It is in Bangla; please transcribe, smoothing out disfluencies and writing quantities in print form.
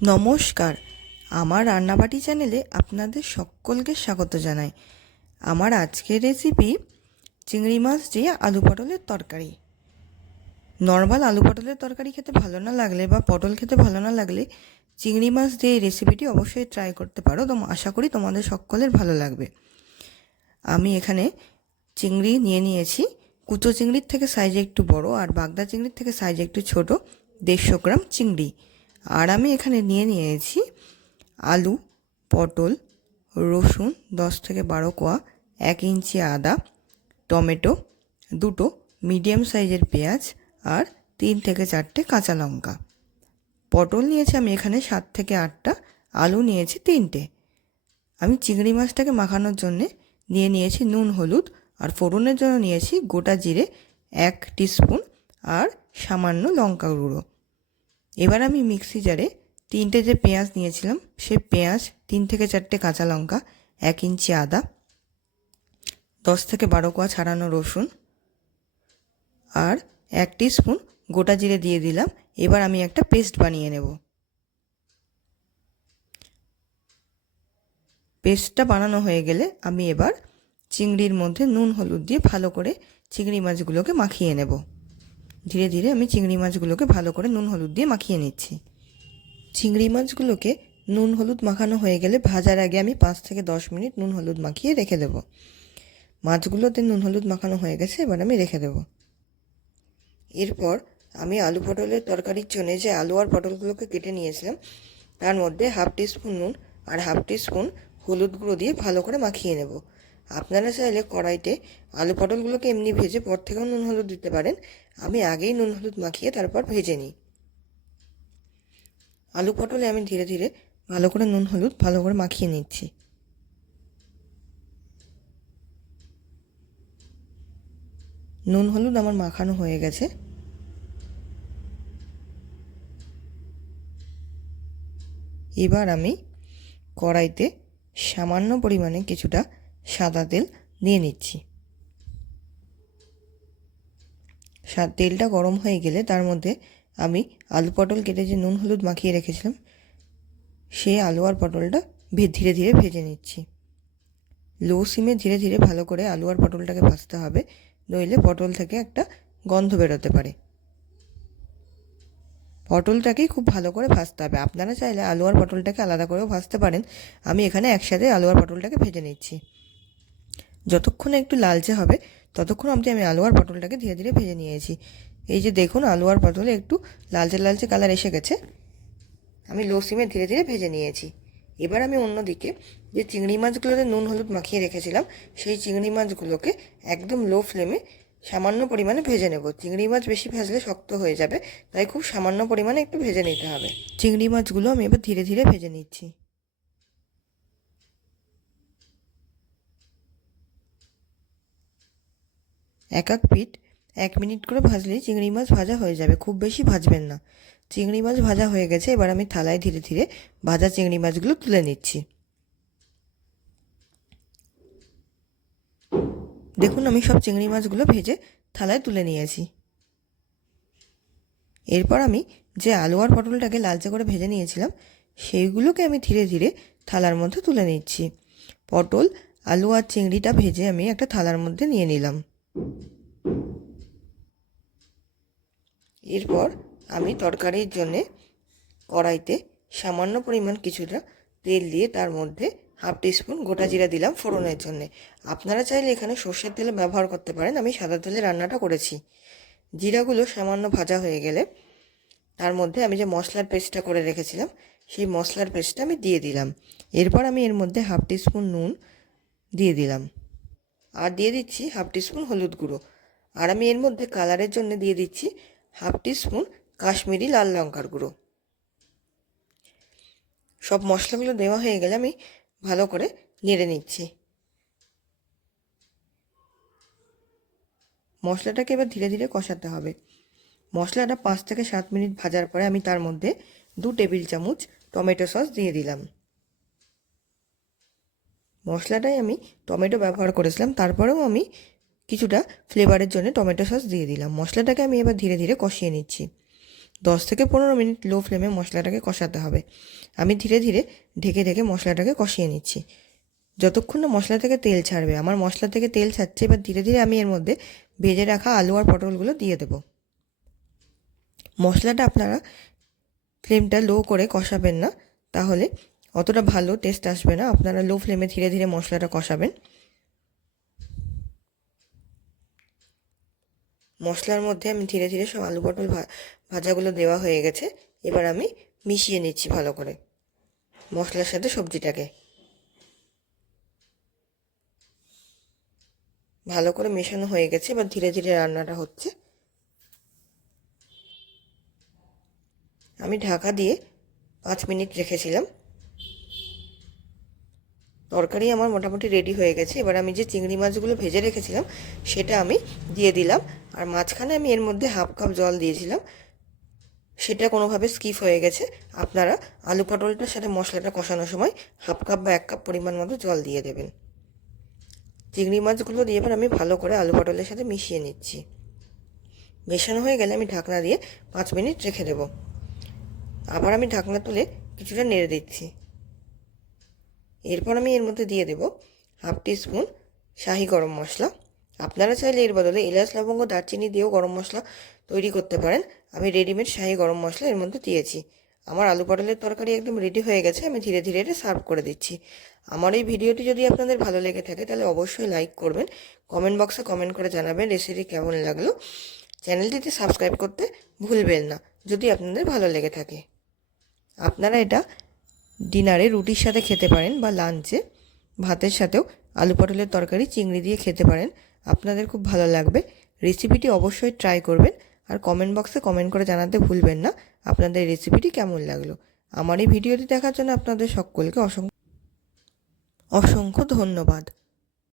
নমস্কার, আমার রান্নাবাটি চ্যানেলে আপনাদের সকলকে স্বাগত জানাই। আমার আজকের রেসিপি চিংড়ি মাছ দিয়ে আলু পটলের তরকারি। নর্মাল আলু পটলের তরকারি খেতে ভালো না লাগলে বা পটল খেতে ভালো না লাগলে চিংড়ি মাছ দিয়ে এই রেসিপিটি অবশ্যই ট্রাই করতে পারো। তো আশা করি তোমাদের সকলের ভালো লাগবে। আমি এখানে চিংড়ি নিয়েছি। কুচো চিংড়ির থেকে সাইজে একটু বড় আর বাগদা চিংড়ির থেকে সাইজে একটু ছোট 150 গ্রাম চিংড়ি। আর আমি এখানে নিয়েছি আলু, পটল, রসুন 10 থেকে 12 কোয়া, 1 ইঞ্চি আদা, টমেটো, 2টো মিডিয়াম সাইজের পেঁয়াজ আর 3 থেকে 4টে কাঁচা লঙ্কা। পটল নিয়েছি আমি এখানে 7 থেকে 8টা, আলু নিয়েছি 3টে। আমি চিংড়ি মাছটাকে মাখানোর জন্যে নিয়েছি নুন, হলুদ আর ফোড়নের জন্য নিয়েছি গোটা জিরে 1 টিস্পুন আর সামান্য লঙ্কা গুঁড়ো। এবার আমি মিক্সি জারে 3টে যে পেঁয়াজ নিয়েছিলাম সেই পেঁয়াজ, 3 থেকে 4টে কাঁচা লঙ্কা, 1 ইঞ্চি আদা, 10 থেকে 12 কোয়া ছাড়ানো রসুন আর 1 টিস্পুন গোটা জিরে দিয়ে দিলাম। এবার আমি একটা পেস্ট বানিয়ে নেব। পেস্টটা বানানো হয়ে গেলে আমি এবার চিংড়ির মধ্যে নুন হলুদ দিয়ে ভালো করে চিংড়ি মাছগুলোকে মাখিয়ে নেব। ধীরে ধীরে আমি চিংড়ি মাছগুলোকে ভালো করে নুন হলুদ দিয়ে মাখিয়ে নিচ্ছি। চিংড়ি মাছগুলোকে নুন হলুদ মাখানো হয়ে গেলে ভাজার আগে আমি 5 থেকে 10 মিনিট নুন হলুদ মাখিয়ে রেখে দেব। মাছগুলোতে নুন হলুদ মাখানো হয়ে গেছে, এবার আমি রেখে দেব। এরপর আমি আলু পটলের তরকারির জন্য যে আলু আর পটলগুলোকে কেটে নিয়েছিলাম তার মধ্যে 1/2 টিস্পুন নুন আর 1/2 টিস্পুন হলুদ গুঁড়ো দিয়ে ভালো করে মাখিয়ে নেব। আপনারা চাইলে কড়াইতে আলু পটলগুলোকে এমনি ভেজে পর থেকেও নুন হলুদ দিতে পারেন। আমি আগেই নুন হলুদ মাখিয়ে তারপর ভেজে নিই। আলু পটলে আমি ধীরে ধীরে ভালো করে নুন হলুদ ভালো করে মাখিয়ে নিচ্ছি। নুন হলুদ আমার মাখানো হয়ে গেছে। এবার আমি কড়াইতে সামান্য পরিমাণে কিছুটা সাদা তেল দিয়ে নিচ্ছি। তেলটা গরম হয়ে গেলে তার মধ্যে আমি আলু পটল কেটে যে নুন হলুদ মাখিয়ে রেখেছিলাম সেই আলু আর পটলটা ধীরে ধীরে ভেজে নিচ্ছি। লো সিমে ধীরে ধীরে ভালো করে আলু আর পটলটাকে ভাজতে হবে, নইলে পটল থেকে একটা গন্ধ বেরোতে পারে। পটলটাকেই খুব ভালো করে ভাজতে হবে। আপনারা চাইলে আলু আর পটলটাকে আলাদা করেও ভাজতে পারেন। আমি এখানে একসাথে আলু আর পটলটাকে ভেজে নিচ্ছি। যতক্ষণে একটু লালচে হবে ততক্ষণ অবধি আমি আলু আর পটলটাকে ধীরে ধীরে ভেজে নিয়েছি। এই যে দেখুন, আলু আর পটলে একটু লালচে লালচে কালার এসে গেছে। আমি লো সিমে ধীরে ধীরে ভেজে নিয়েছি। এবার আমি অন্যদিকে যে চিংড়ি মাছগুলোতে নুন হলুদ মাখিয়ে রেখেছিলাম সেই চিংড়ি মাছগুলোকে একদম লো ফ্লেমে সামান্য পরিমাণে ভেজে নেব। চিংড়ি মাছ বেশি ভাজলে শক্ত হয়ে যাবে, তাই খুব সামান্য পরিমাণে একটু ভেজে নিতে হবে। চিংড়ি মাছগুলো আমি এবার ধীরে ধীরে ভেজে নিচ্ছি। এক এক পিঠ 1 মিনিট করে ভাজলেই চিংড়ি মাছ ভাজা হয়ে যাবে, খুব বেশি ভাজবেন না। চিংড়ি মাছ ভাজা হয়ে গেছে, এবার আমি থালায় ধীরে ধীরে ভাজা চিংড়ি মাছগুলো তুলে নিচ্ছি। দেখুন, আমি সব চিংড়ি মাছগুলো ভেজে থালায় তুলে নিয়েছি। এরপর আমি যে আলু আর পটলটাকে লালচে করে ভেজে নিয়েছিলাম সেইগুলোকে আমি ধীরে ধীরে থালার মধ্যে তুলে নিচ্ছি। পটল, আলু আর চিংড়িটা ভেজে আমি একটা থালার মধ্যে নিয়ে নিলাম। এরপর আমি তরকারির জন্যে কড়াইতে সামান্য পরিমাণ কিছুটা তেল দিয়ে তার মধ্যে 1/2 টিস্পুন গোটা জিরা দিলাম ফোড়নের জন্যে। আপনারা চাইলে এখানে সর্ষের তেল ব্যবহার করতে পারেন, আমি সাদা তেলে রান্নাটা করেছি। জিরাগুলো সামান্য ভাজা হয়ে গেলে তার মধ্যে আমি যে মশলার পেস্টটা করে রেখেছিলাম সেই মশলার পেস্টটা আমি দিয়ে দিলাম। এরপর আমি এর মধ্যে 1/2 টিস্পুন নুন দিয়ে দিলাম আর দিয়ে দিচ্ছি 1/2 টিস্পুন হলুদ গুঁড়ো। আর আমি এর মধ্যে কালারের জন্য দিয়ে দিচ্ছি 1/2 টিস্পুন কাশ্মীরি লাল লঙ্কার গুঁড়ো। সব মশলাগুলো দেওয়া হয়ে গেলে আমি ভালো করে নেড়ে নিচ্ছি। মশলাটাকে এবার ধীরে ধীরে কষাতে হবে। মশলাটা 5 থেকে 7 মিনিট ভাজার পরে আমি তার মধ্যে 2 টেবিল চামচ টমেটো সস দিয়ে দিলাম। মশলাটায় আমি টমেটো ব্যবহার করেছিলাম, তারপরেও আমি কিছুটা ফ্লেভারের জন্য টমেটো সস দিয়ে দিলাম। মশলাটাকে আমি এবার ধীরে ধীরে কষিয়ে নিচ্ছি। 10 থেকে 15 মিনিট লো ফ্লেমে মশলাটাকে কষাতে হবে। আমি ধীরে ধীরে ঢেকে ঢেকে মশলাটাকে কষিয়ে নিচ্ছি যতক্ষণ না মশলা থেকে তেল ছাড়বে। আমার মশলা থেকে তেল ছাড়ছে, এবার ধীরে ধীরে আমি এর মধ্যে ভেজে রাখা আলু আর পটলগুলো দিয়ে দেব। মশলাটা আপনারা ফ্লেমটা লো করে কষাবেন না, তাহলে অতটা ভালো টেস্ট আসবে না। আপনারা লো ফ্লেমে ধীরে ধীরে মশলাটা কষাবেন। মশলার মধ্যে আমি ধীরে ধীরে সব আলু পটল ভাজাগুলো দেওয়া হয়ে গেছে। এবার আমি মিশিয়ে নিচ্ছি ভালো করে মশলার সাথে সবজিটাকে। ভালো করে মেশানো হয়ে গেছে, এবার ধীরে ধীরে রান্নাটা হচ্ছে। আমি ঢাকা দিয়ে 5 মিনিট রেখেছিলাম। তরকারি আমার মোটামুটি রেডি হয়ে গেছে। এবার আমি যে চিংড়ি মাছগুলো ভেজে রেখেছিলাম সেটা আমি দিয়ে দিলাম, আর মাঝখানে আমি এর মধ্যে হাফ কাপ জল দিয়েছিলাম, সেটা কোনোভাবে স্কিপ হয়ে গেছে। আপনারা আলু পটলটার সাথে মশলাটা কষানোর সময় হাফ কাপ বা 1 কাপ পরিমাণ মতো জল দিয়ে দেবেন। চিংড়ি মাছগুলো দিয়ে এবার আমি ভালো করে আলু পটলের সাথে মিশিয়ে নিচ্ছি। মেশানো হয়ে গেলে আমি ঢাকনা দিয়ে 5 মিনিট রেখে দেব। আবার আমি ঢাকনা তুলে কিছুটা নেড়ে দিচ্ছি। এরপর আমি এর মধ্যে দিয়ে দেব হাফ টিস্পুন শাহি গরম মশলা। আপনারা চাইলে এর বদলে এলাচ লবঙ্গ দারচিনি দিয়েও গরম মশলা তৈরি করতে পারেন। আমি রেডিমেড শাহি গরম মশলা এর মধ্যে দিয়েছি। আমার আলু পটলের তরকারি একদম রেডি হয়ে গেছে। আমি ধীরে ধীরে এটা সার্ভ করে দিচ্ছি। আমার এই ভিডিওটি যদি আপনাদের ভালো লেগে থাকে তাহলে অবশ্যই লাইক করবেন, কমেন্ট বক্সে কমেন্ট করে জানাবেন রেসিপি কেমন লাগলো। চ্যানেলটিতে সাবস্ক্রাইব করতে ভুলবেন না যদি আপনাদের ভালো লেগে থাকে। আপনারা এটা ডিনারে রুটির সাথে খেতে পারেন বা লাঞ্চে ভাতের সাথেও আলু পটলের তরকারি চিংড়ি দিয়ে খেতে পারেন। আপনাদের খুব ভালো লাগবে। রেসিপিটি অবশ্যই ট্রাই করবেন, আর কমেন্ট বক্সে কমেন্ট করে জানাতে ভুলবেন না আপনাদের রেসিপিটি কেমন লাগলো। আমার এই ভিডিওটি দেখার জন্য আপনাদের সকলকে অসংখ্য অসংখ্য ধন্যবাদ।